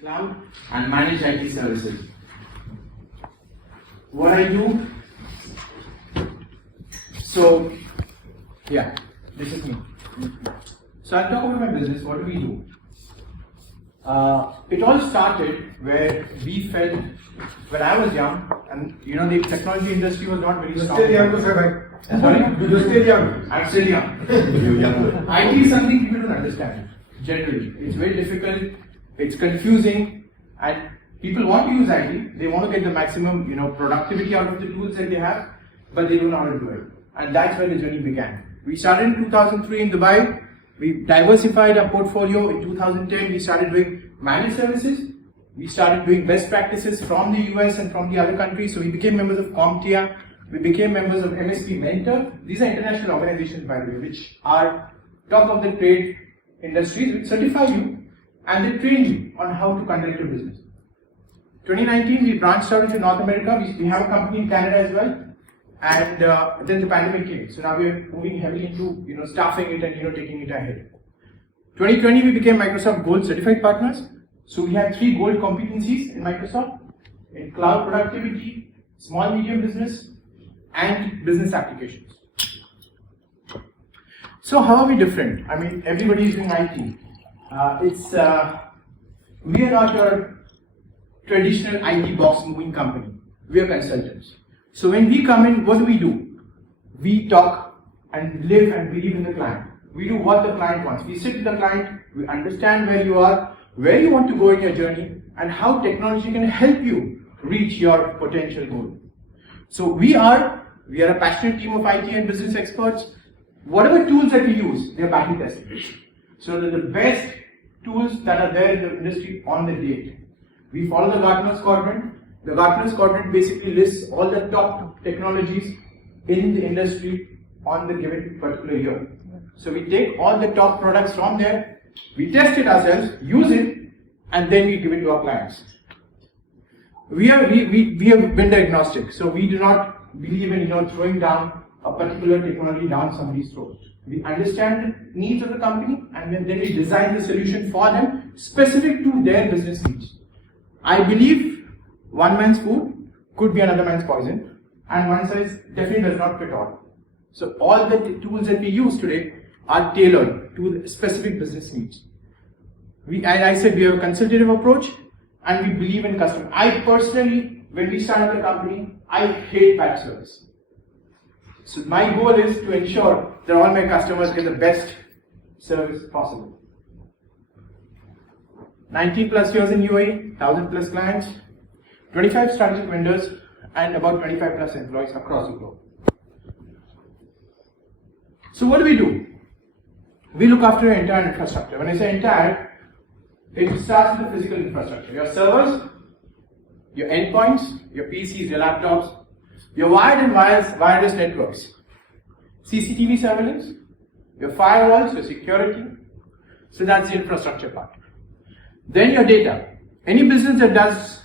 cloud and manage IT services. What I do, so yeah, this is me. So I'll talk about my business. What do we do? It all started where we felt, when I was young, and the technology industry was not very strong. Still young to say, right? Sorry? You're still young. I'm still young. You're young. IT is something people don't understand. Generally, it's very difficult. It's confusing, and people want to use IT. They want to get the maximum, productivity out of the tools that they have, but they don't know how to do it. And that's where the journey began. We started in 2003 in Dubai. We diversified our portfolio. In 2010, we started doing managed services. We started doing best practices from the US and from the other countries. So we became members of CompTIA. We became members of MSP Mentor. These are international organizations, by the way, which are top of the trade industries, which certify you and they train you on how to conduct your business. 2019, we branched out into North America. We have a company in Canada as well. And then the pandemic came. So now we are moving heavily into staffing it and taking it ahead. 2020, we became Microsoft Gold certified partners. So we have 3 gold competencies in Microsoft: in cloud productivity, small medium business, and business applications. So how are we different? I mean, everybody is doing IT. We are not your traditional IT box moving company. We are consultants. So when we come in, what do? We talk and live and believe in the client. We do what the client wants. We sit with the client, we understand where you are, where you want to go in your journey, and how technology can help you reach your potential goal. So we are a passionate team of IT and business experts. Whatever tools that we use, they are patent tested. So they're the best tools that are there in the industry on the date. We follow the Gartner's quadrant. The Gartner's quadrant basically lists all the top technologies in the industry on the given particular year. So we take all the top products from there, we test it ourselves, use it, and then we give it to our clients. We are vendor agnostic, so we do not believe in throwing down a particular technology down somebody's throat. We understand the needs of the company, and then we design the solution for them specific to their business needs. I believe one man's food could be another man's poison, and one size definitely does not fit all. So all the tools that we use today are tailored to the specific business needs. As I said, we have a consultative approach, and we believe in customer. I personally, when we started the company, I hate bad service. So my goal is to ensure that all my customers get the best service possible. 19 plus years in UAE, 1,000 plus clients, 25 strategic vendors, and about 25 plus employees across the globe. So what do? We look after your entire infrastructure. When I say entire, it starts with the physical infrastructure. Your servers, your endpoints, your PCs, your laptops, your wired and wireless networks, CCTV surveillance, your firewalls, your security. So that's the infrastructure part. Then your data. Any business that does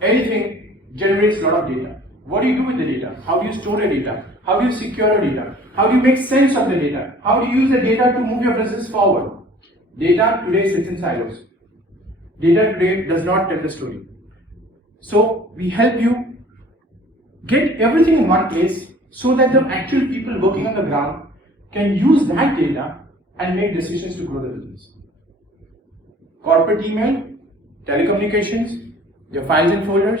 anything generates a lot of data. What do you do with the data? How do you store your data? How do you secure your data? How do you make sense of the data? How do you use the data to move your business forward? Data today sits in silos. Data today does not tell the story. So we help you get everything in one place so that the actual people working on the ground can use that data and make decisions to grow the business. Corporate email, telecommunications, your files and folders,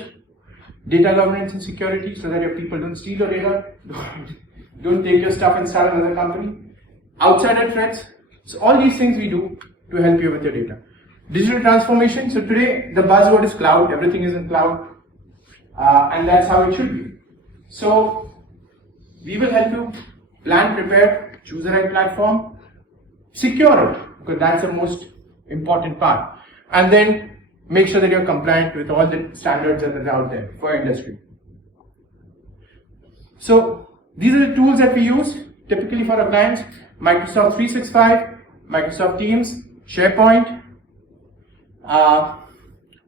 data governance and security so that your people don't steal your data, don't take your stuff and start another company, outsider threats. So all these things we do to help you with your data. Digital transformation. So today the buzzword is cloud. Everything is in cloud, and that's how it should be. So we will help you plan, prepare, choose the right platform, secure it, because that's the most important part, and then make sure that you're compliant with all the standards that are out there for industry. So these are the tools that we use typically for our clients: Microsoft 365, Microsoft Teams, SharePoint.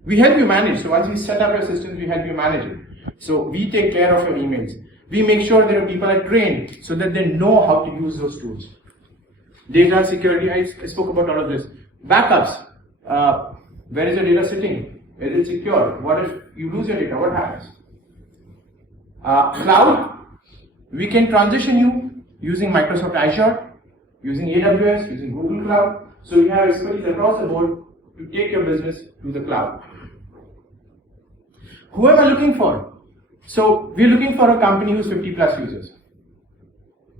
We help you manage. So once we set up your systems, we help you manage it. So we take care of your emails. We make sure that your people are trained so that they know how to use those tools. Data security, I spoke about all of this. Backups. Where is your data sitting? Is it secure? What if you lose your data? What happens? Cloud. We can transition you using Microsoft Azure, using AWS, using Google Cloud. So we have expertise across the board to take your business to the cloud. Who am I looking for? So we're looking for a company who's 50 plus users.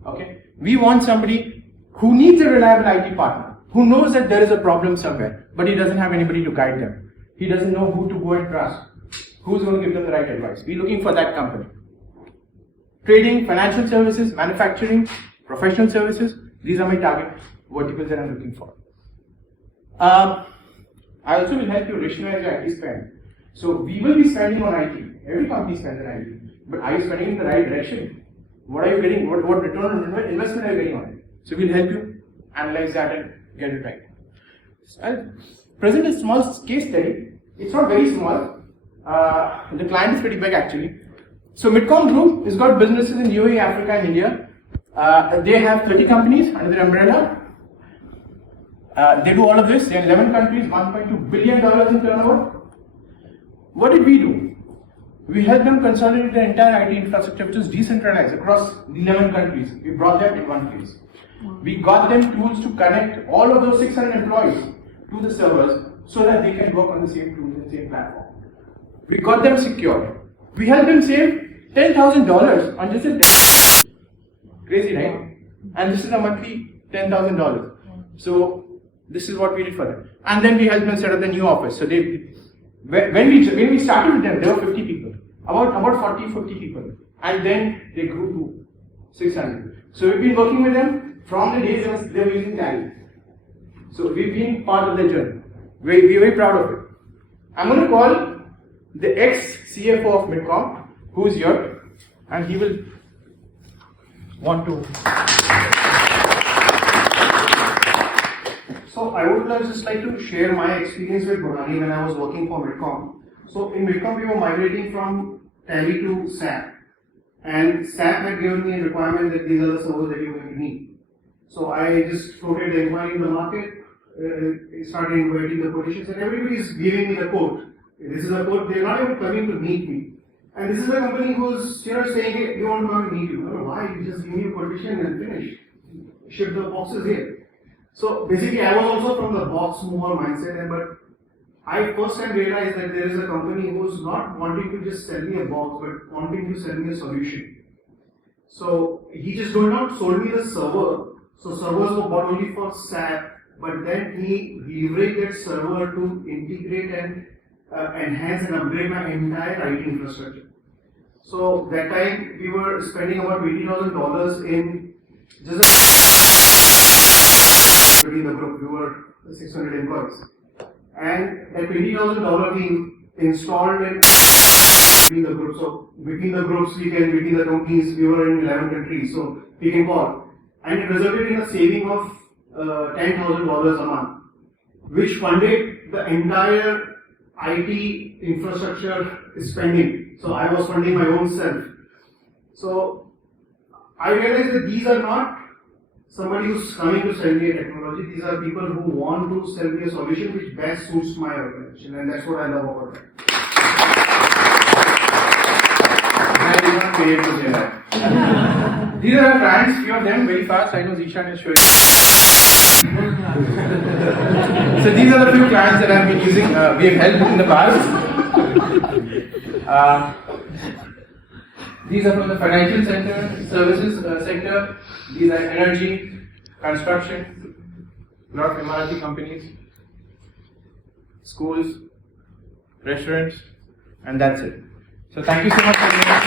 Okay? We want somebody who needs a reliable IT partner, who knows that there is a problem somewhere, but he doesn't have anybody to guide them. He doesn't know who to go and trust. Who's going to give them the right advice? We're looking for that company. Trading, financial services, manufacturing, professional services, these are my target verticals that I'm looking for. I also will help you rationalize your IT spend. So we will be spending on IT. Every company spends on IT. But are you spending in the right direction? What are you getting? What return on investment are you getting on it? So we'll help you analyze that and get it right. So I'll present a small case study. It's not very small. The client is pretty big actually. So Midcom Group has got businesses in UAE, Africa and India. They have 30 companies under their umbrella. They do all of this. They're in 11 countries, $1.2 billion in turnover. What did we do? We helped them consolidate their entire IT infrastructure, which is decentralized across 11 countries. We brought them in one place. We got them tools to connect all of those 600 employees to the servers so that they can work on the same tools and same platform. We got them secure. We helped them save $10,000 on just a crazy, right? And this is a monthly $10,000. So this is what we did for them. And then we helped them set up the new office. So when we started with them, there were 50 people, about 50 people, and then they grew to 600. So we've been working with them from the days they were using Tally. So we've been part of their journey. We're very proud of it. I'm going to call the ex-CFO of Midcom, who's here, and he will want to. So I would just like to share my experience with Burhani when I was working for Midcom. So in Midcom, we were migrating from Tally to SAP. And SAP had given me a requirement that these are the servers that you're going to need. So I just floated the inquiry in the market, started inviting the quotations, and everybody is giving me the quote. This is a quote, they're not even coming to meet me. And this is a company who's here saying, hey, we want to come and meet you. I don't know why, you just give me a quotation and finish. Ship the boxes here. So basically, I was also from the box mover mindset, but I first time realized that there is a company who's not wanting to just sell me a box, but wanting to sell me a solution. So he just not sold me the server. So servers were bought only for SAP, but then he leveraged that server to integrate and enhance and upgrade my entire IT infrastructure. So that time we were spending about $20,000 in just between the group. We were 600 employees, and that $20,000 we installed in between the groups. So between the groups, between the companies, we were in 11 countries, so we can call, and it resulted in a saving of $10,000 a month, which funded the entire IT infrastructure spending. So I was funding my own self. So I realized that these are not somebody who's coming to sell me a technology. These are people who want to sell me a solution which best suits my organization, and that's what I love about it. I did not pay to say that. These are our clients, few of them very fast. I know Zishan is showing. So these are the few clients that I've been using. We have helped in the past. These are from the financial services sector. These are energy, construction, a lot of MRT companies, schools, restaurants, and that's it. So thank you so much for being here.